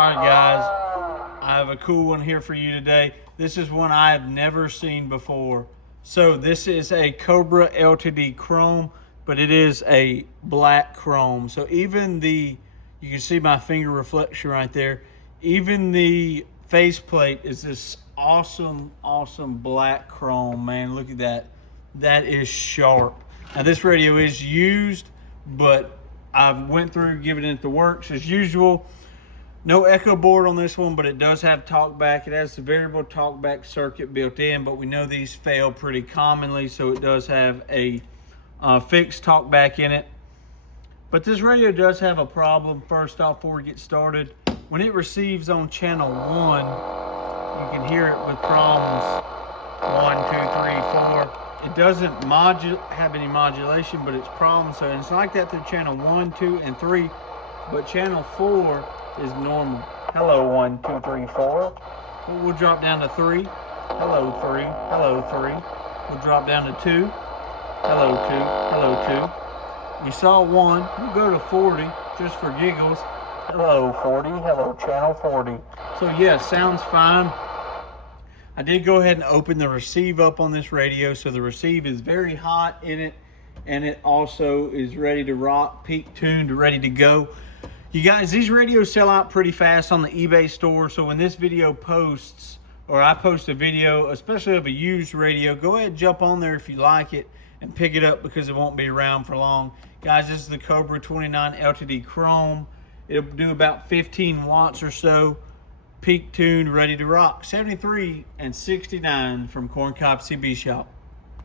Alright guys, I have a cool one here for you today. This is one I have never seen before. So this is a Cobra LTD chrome, but it is a black chrome. So even you can see my finger reflection right there. Even the faceplate is this awesome black chrome, man. Look at that. That is sharp. Now this radio is used, but I've went through giving it the works as usual. No echo board on this one, but it does have talkback. It has the variable talkback circuit built in, but we know these fail pretty commonly, so it does have a fixed talkback in it. But this radio does have a problem. First off, before we get started, when it receives on channel 1, you can hear it with problems 1, 2, 3, 4. It doesn't have any modulation, but it's problems. So it's like that through channel 1, 2, and 3, but channel 4 is normal. Hello 1, 2, 3, 4. We'll drop down to 3. Hello 3. Hello 3. We'll drop down to 2. Hello 2. Hello 2. You saw 1. We'll go to 40 just for giggles. Hello 40. Hello channel 40. So yeah, sounds fine. I did go ahead and open the receive up on this radio, so the receive is very hot in it, and it also is ready to rock, peak tuned, ready to go. You guys, these radios sell out pretty fast on the eBay store, so when this video posts, or I post a video, especially of a used radio, go ahead and jump on there if you like it and pick it up because it won't be around for long. Guys, this is the Cobra 29 LTD Chrome. It'll do about 15 watts or so. Peak tuned, ready to rock. 73 and 69 from Corncob CB Shop.